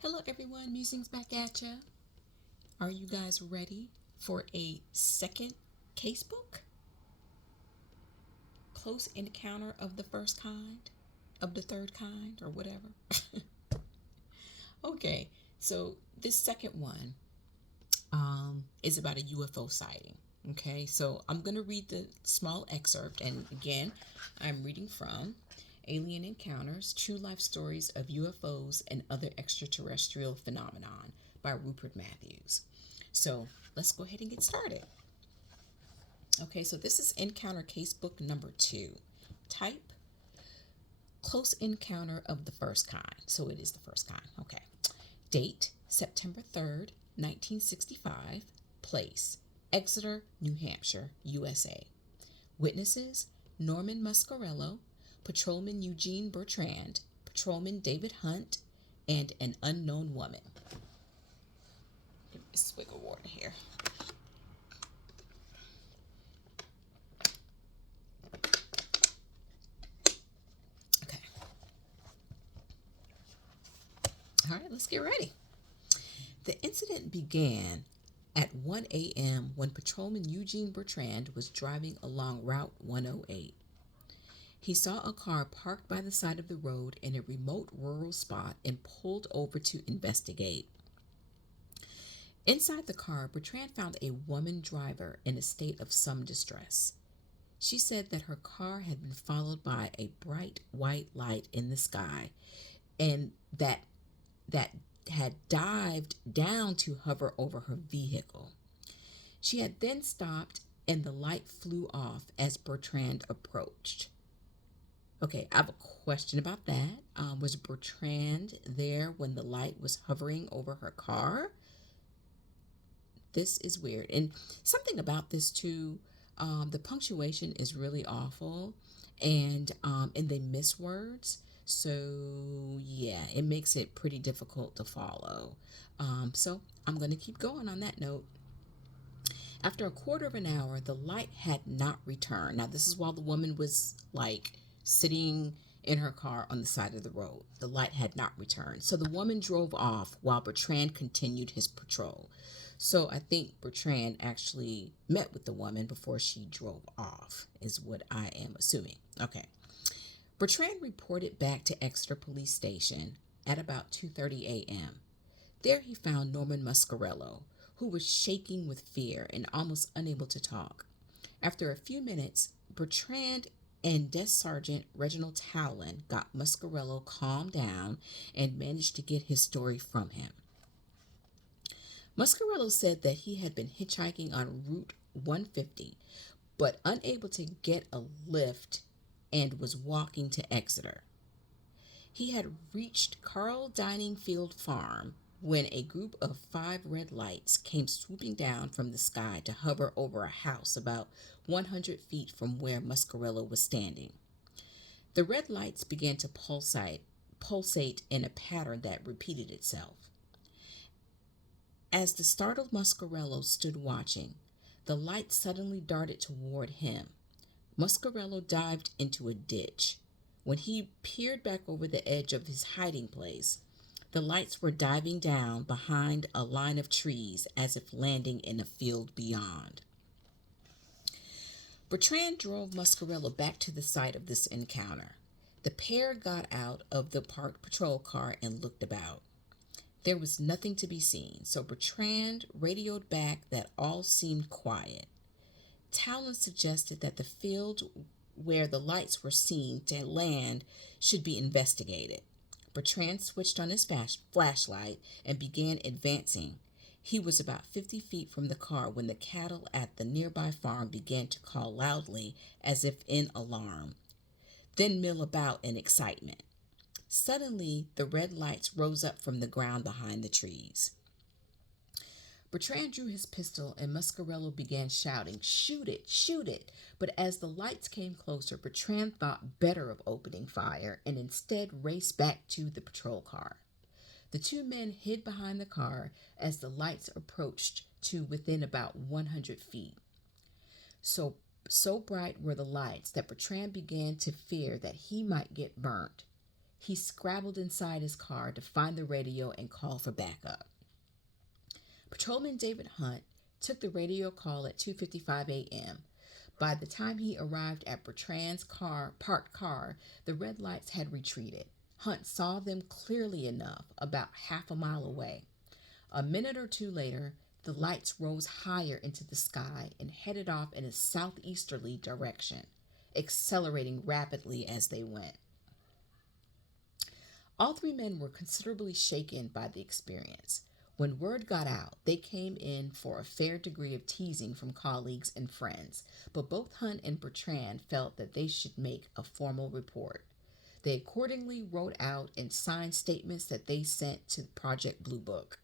Hello everyone, musing's back at ya. Are you guys ready for a second casebook? Close encounter of the first kind, of the third kind, or whatever. Okay, so this second one is about a UFO sighting. Okay, so I'm gonna read the small excerpt, and again, I'm reading from Alien Encounters: True Life Stories of UFOs and Other Extraterrestrial Phenomenon by Rupert Matthews. So let's go ahead and get started. Okay, so this is Encounter Casebook number 2. Type Close Encounter of the First Kind. So it is the first kind. Okay. Date September 3rd, 1965. Place Exeter, New Hampshire, USA. Witnesses Norman Muscarello, Patrolman Eugene Bertrand, Patrolman David Hunt, and an unknown woman. Give me a swig of water here. Okay. All right, let's get ready. The incident began at 1 a.m. when Patrolman Eugene Bertrand was driving along Route 108. He saw a car parked by the side of the road in a remote rural spot and pulled over to investigate. Inside the car, Bertrand found a woman driver in a state of some distress. She said that her car had been followed by a bright white light in the sky and that had dived down to hover over her vehicle. She had then stopped and the light flew off as Bertrand approached. Okay, I have a question about that. Was Bertrand there when the light was hovering over her car? This is weird. And something about this too, the punctuation is really awful, and they miss words. So yeah, it makes it pretty difficult to follow. So I'm going to keep going on that note. After a quarter of an hour, the light had not returned. Now, this is while the woman was like sitting in her car on the side of the road. The light had not returned. So the woman drove off while Bertrand continued his patrol. So I think Bertrand actually met with the woman before she drove off, is what I am assuming. Okay. Bertrand reported back to Exeter Police Station at about 2:30 a.m. There he found Norman Muscarello, who was shaking with fear and almost unable to talk. After a few minutes, Bertrand and Desk Sergeant Reginald Towlin got Muscarello calmed down and managed to get his story from him. Muscarello said that he had been hitchhiking on Route 150, but unable to get a lift and was walking to Exeter. He had reached Carl Diningfield Farm when a group of 5 red lights came swooping down from the sky to hover over a house about 100 feet from where Muscarello was standing. The red lights began to pulsate in a pattern that repeated itself. As the startled Muscarello stood watching, the light suddenly darted toward him. Muscarello dived into a ditch. When he peered back over the edge of his hiding place, the lights were diving down behind a line of trees as if landing in a field beyond. Bertrand drove Muscarello back to the site of this encounter. The pair got out of the parked patrol car and looked about. There was nothing to be seen, so Bertrand radioed back that all seemed quiet. Towlin suggested that the field where the lights were seen to land should be investigated. Bertrand switched on his flashlight and began advancing. He was about 50 feet from the car when the cattle at the nearby farm began to call loudly as if in alarm, then mill about in excitement. Suddenly, the red lights rose up from the ground behind the trees. Bertrand drew his pistol and Muscarello began shouting, "Shoot it! Shoot it!" But as the lights came closer, Bertrand thought better of opening fire and instead raced back to the patrol car. The 2 men hid behind the car as the lights approached to within about 100 feet. So bright were the lights that Bertrand began to fear that he might get burnt. He scrabbled inside his car to find the radio and call for backup. Patrolman David Hunt took the radio call at 2:55 a.m. By the time he arrived at Bertrand's parked car, the red lights had retreated. Hunt saw them clearly enough, about half a mile away. A minute or two later, the lights rose higher into the sky and headed off in a southeasterly direction, accelerating rapidly as they went. All three men were considerably shaken by the experience. When word got out, they came in for a fair degree of teasing from colleagues and friends, but both Hunt and Bertrand felt that they should make a formal report. They accordingly wrote out and signed statements that they sent to Project Blue Book.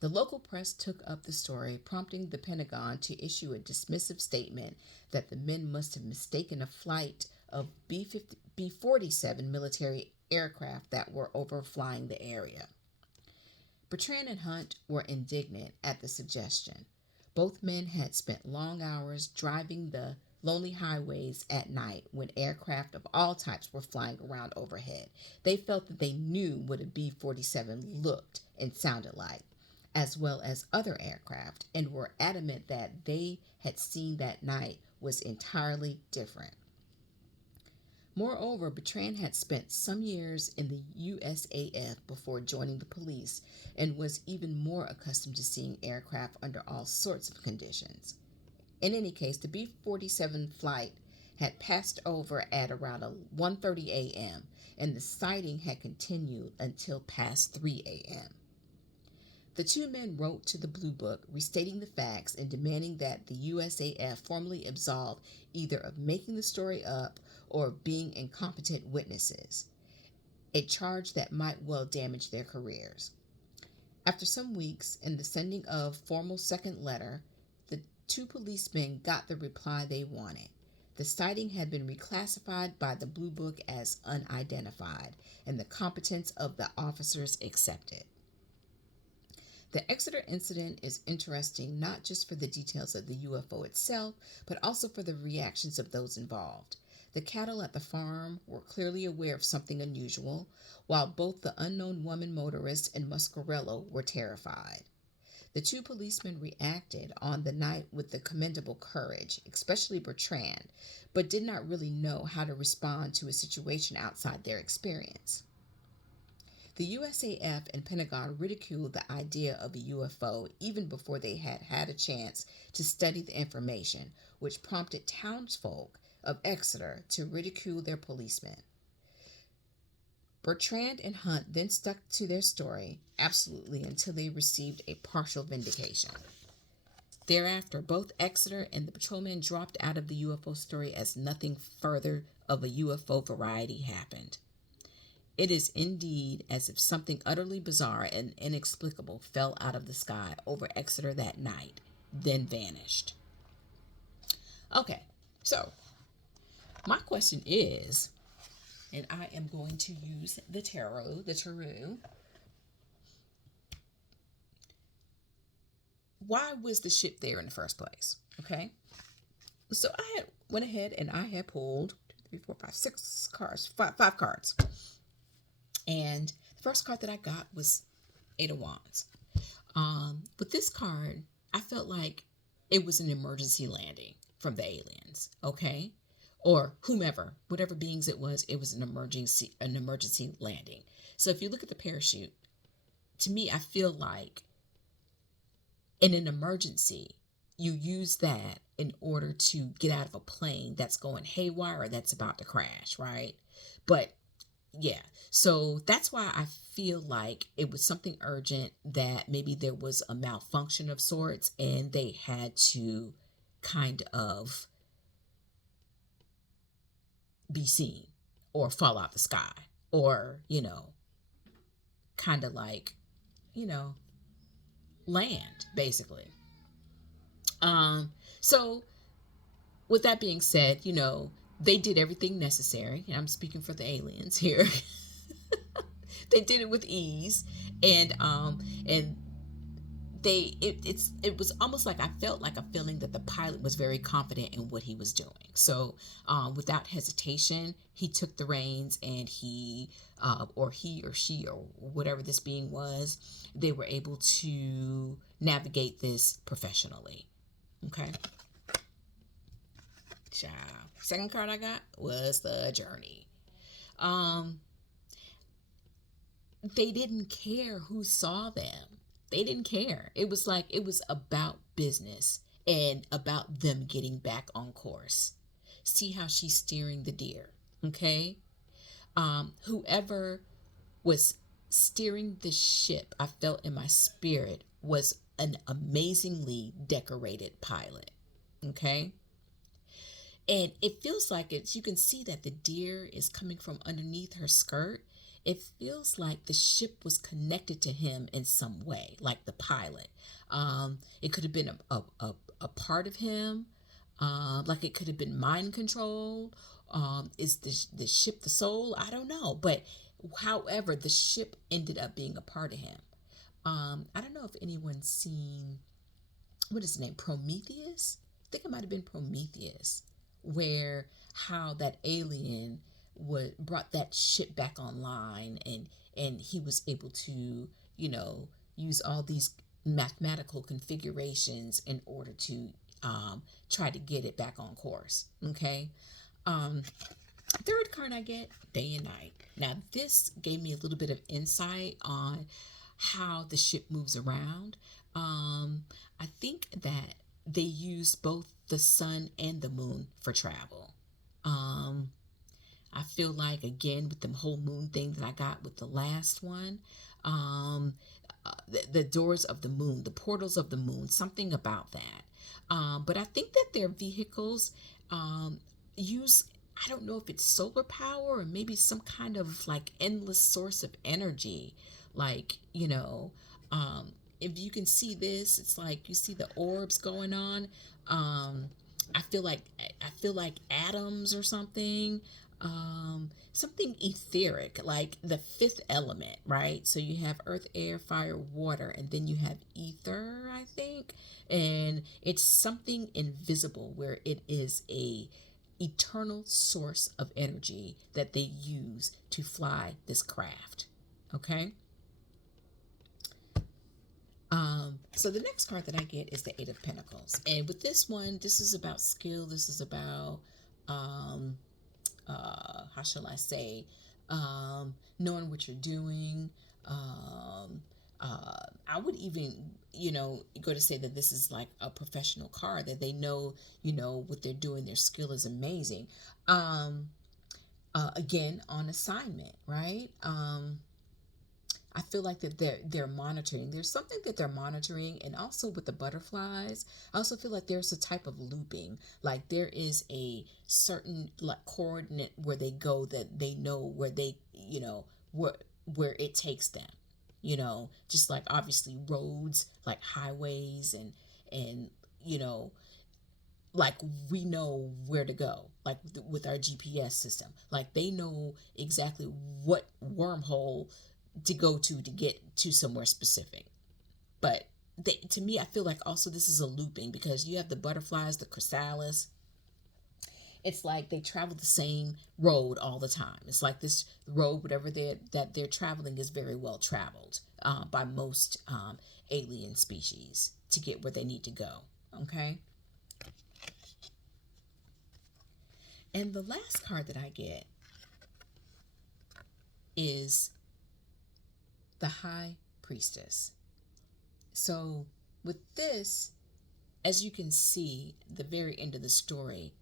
The local press took up the story, prompting the Pentagon to issue a dismissive statement that the men must have mistaken a flight of B-47 military aircraft that were overflying the area. Bertrand and Hunt were indignant at the suggestion. Both men had spent long hours driving the lonely highways at night when aircraft of all types were flying around overhead. They felt that they knew what a B-47 looked and sounded like, as well as other aircraft, and were adamant that they had seen that night was entirely different. Moreover, Bertrand had spent some years in the USAF before joining the police and was even more accustomed to seeing aircraft under all sorts of conditions. In any case, the B-47 flight had passed over at around 1:30 a.m., and the sighting had continued until past 3 a.m. The two men wrote to the Blue Book restating the facts and demanding that the USAF formally absolve either of making the story up or of being incompetent witnesses, a charge that might well damage their careers. After some weeks and the sending of formal second letter, the two policemen got the reply they wanted. The sighting had been reclassified by the Blue Book as unidentified, and the competence of the officers accepted. The Exeter incident is interesting not just for the details of the UFO itself, but also for the reactions of those involved. The cattle at the farm were clearly aware of something unusual, while both the unknown woman motorist and Muscarello were terrified. The two policemen reacted on the night with the commendable courage, especially Bertrand, but did not really know how to respond to a situation outside their experience. The USAF and Pentagon ridiculed the idea of a UFO even before they had had a chance to study the information, which prompted townsfolk of Exeter to ridicule their policemen. Bertrand and Hunt then stuck to their story absolutely until they received a partial vindication. Thereafter, both Exeter and the patrolmen dropped out of the UFO story as nothing further of a UFO variety happened. It is indeed as if something utterly bizarre and inexplicable fell out of the sky over Exeter that night, then vanished. Okay, so my question is, and I am going to use the tarot, why was the ship there in the first place? Okay, so I went ahead and I had pulled 2, 3, 4, 5, 6 cards, five cards. And the first card that I got was 8 of Wands. With this card, I felt like it was an emergency landing from the aliens, okay? Or whomever, whatever beings it was an emergency landing. So if you look at the parachute, to me, I feel like in an emergency, you use that in order to get out of a plane that's going haywire or that's about to crash, right? But yeah, so that's why I feel like it was something urgent, that maybe there was a malfunction of sorts and they had to kind of be seen or fall out the sky or, kind of like, land basically. So with that being said, they did everything necessary. I'm speaking for the aliens here. They did it with ease, and it was almost like I felt like a feeling that the pilot was very confident in what he was doing. So without hesitation, he took the reins, and he or she or whatever this being was, they were able to navigate this professionally. Okay. Ciao. Second card I got was the journey. Um, they didn't care who saw them. They didn't care. It was like it was about business and about them getting back on course. See how she's steering the deer. Okay. Whoever was steering the ship, I felt in my spirit, was an amazingly decorated pilot. Okay. And it feels like it's, you can see that the deer is coming from underneath her skirt. It feels like the ship was connected to him in some way, like the pilot. It could have been a part of him, like it could have been mind controlled. Is the ship the soul? I don't know. But however, the ship ended up being a part of him. I don't know if anyone's seen, what is his name? Prometheus? I think it might have been Prometheus, where how that alien would brought that ship back online, and he was able to, you know, use all these mathematical configurations in order to try to get it back on course. Okay. Um, Third card I get, day and night. Now this gave me a little bit of insight on how the ship moves around. I think that they use both the sun and the moon for travel. Um, I feel like, again, with the whole moon thing that I got with the last one, um, the doors of the moon, the portals of the moon, something about that. But I think that their vehicles um, use, I don't know if it's solar power or maybe some kind of like endless source of energy. Like, if you can see this, it's like you see the orbs going on. Um, I feel like atoms or something. Something etheric, like the fifth element, right? So you have earth, air, fire, water, and then you have ether, I think. And it's something invisible where it is a eternal source of energy that they use to fly this craft. Okay. So the next card that I get is the Eight of Pentacles, and with this one, this is about skill. This is about um, how shall I say, knowing what you're doing. I would even, go to say that this is like a professional card, that they know, what they're doing. Their skill is amazing. Again, on assignment, right? I feel like that they're monitoring. There's something that they're monitoring, and also with the butterflies, I also feel like there's a type of looping. Like there is a certain like coordinate where they go, that they know where they, where it takes them. Just like obviously roads, like highways, and you know, like we know where to go, like with our GPS system. Like they know exactly what wormhole to go to get to somewhere specific. But to me, I feel like also this is a looping, because you have the butterflies, the chrysalis. It's like they travel the same road all the time. It's like this road, whatever they're traveling, is very well traveled by most alien species to get where they need to go. Okay. And the last card that I get is the High Priestess. So with this, as you can see, the very end of the story,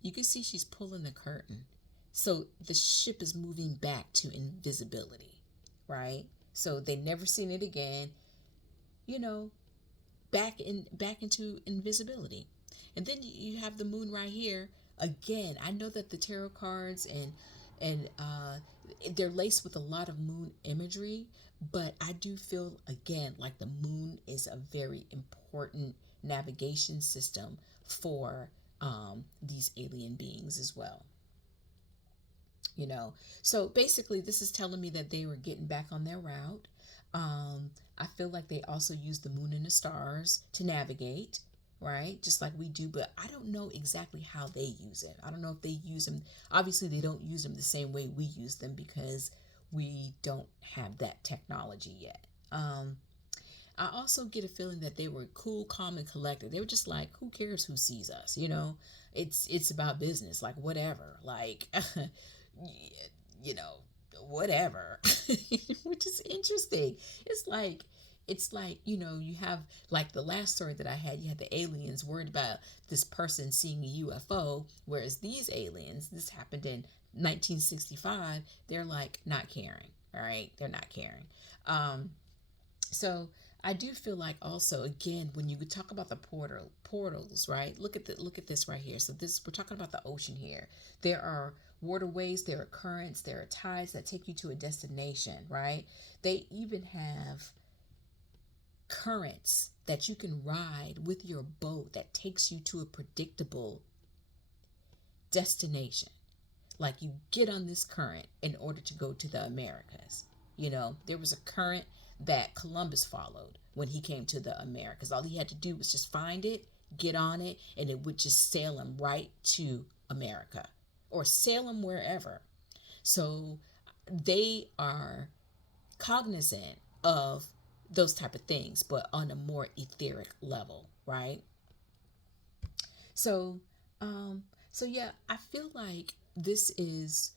you can see she's pulling the curtain. So the ship is moving back to invisibility, right? So they never seen it again, you know, back into invisibility. And then you have the moon right here. Again, I know that the tarot cards and they're laced with a lot of moon imagery, but I do feel, again, like the moon is a very important navigation system for these alien beings as well. you know so basically this is telling me that they were getting back on their route. I feel like they also use the moon and the stars to navigate, right? Just like we do, but I don't know exactly how they use it. I don't know if they use them. Obviously, they don't use them the same way we use them because we don't have that technology yet. I also get a feeling that they were cool, calm, and collected. They were just like, who cares who sees us? It's about business. Like whatever. Like, you know, whatever. Which is interesting. It's like you have like the last story that I had. You had the aliens worried about this person seeing a UFO, whereas these aliens, this happened in 1965. They're like not caring. All right, they're not caring. So I do feel like also again when you talk about the portals, right? Look at this right here. So this we're talking about the ocean here. There are waterways, there are currents, there are tides that take you to a destination, right? They even have currents that you can ride with your boat that takes you to a predictable destination. Like you get on this current in order to go to the Americas. There was a current that Columbus followed when he came to the Americas. All he had to do was just find it, get on it, and it would just sail him right to America or sail him wherever. So they are cognizant of those type of things, but on a more etheric level, right? So, um, so yeah, I feel like this is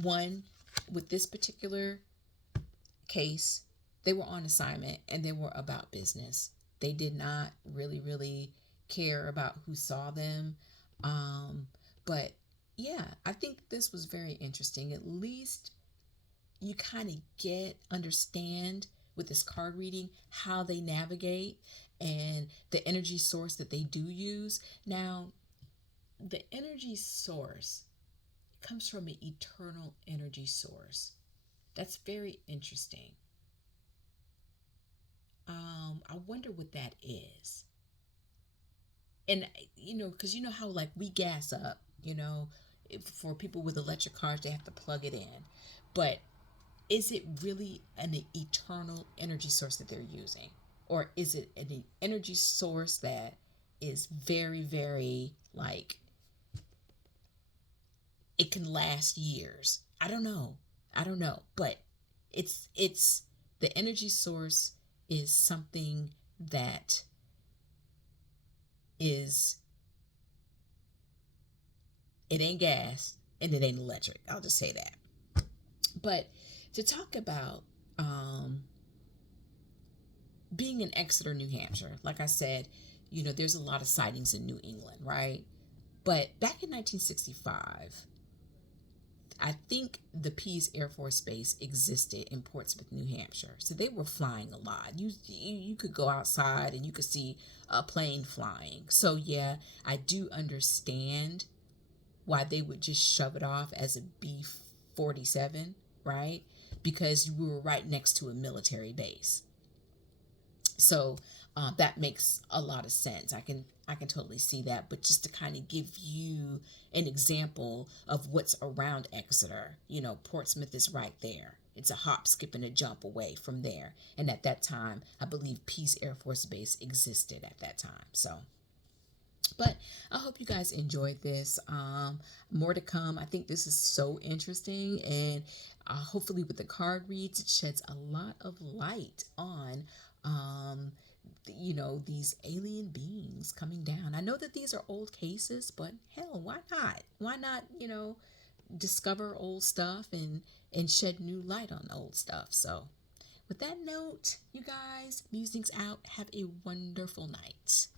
one with this particular case. They were on assignment and they were about business. They did not really, really care about who saw them. But yeah, I think this was very interesting. At least you kind of understand with this card reading how they navigate and the energy source that they do use. Now, the energy source comes from an eternal energy source. That's very interesting. I wonder what that is. And because you know how like we gas up, for people with electric cars, they have to plug it in. But is it really an eternal energy source that they're using? Or is it an energy source that is very, very like it can last years? I don't know. I don't know. But it's the energy source is something that is it ain't gas and it ain't electric. I'll just say that. But to talk about being in Exeter, New Hampshire, like I said, there's a lot of sightings in New England, right? But back in 1965, I think the Pease Air Force Base existed in Portsmouth, New Hampshire. So they were flying a lot. You could go outside and you could see a plane flying. So yeah, I do understand why they would just shove it off as a B-47, right? Because we were right next to a military base. So that makes a lot of sense. I can totally see that. But just to kind of give you an example of what's around Exeter, Portsmouth is right there. It's a hop, skip, and a jump away from there. And at that time, I believe Pease Air Force Base existed at that time. So, but I hope you guys enjoyed this. More to come. I think this is so interesting, and hopefully, with the card reads, it sheds a lot of light on, these alien beings coming down. I know that these are old cases, but hell, why not? Why not, discover old stuff and shed new light on old stuff? So, with that note, you guys, musings out. Have a wonderful night.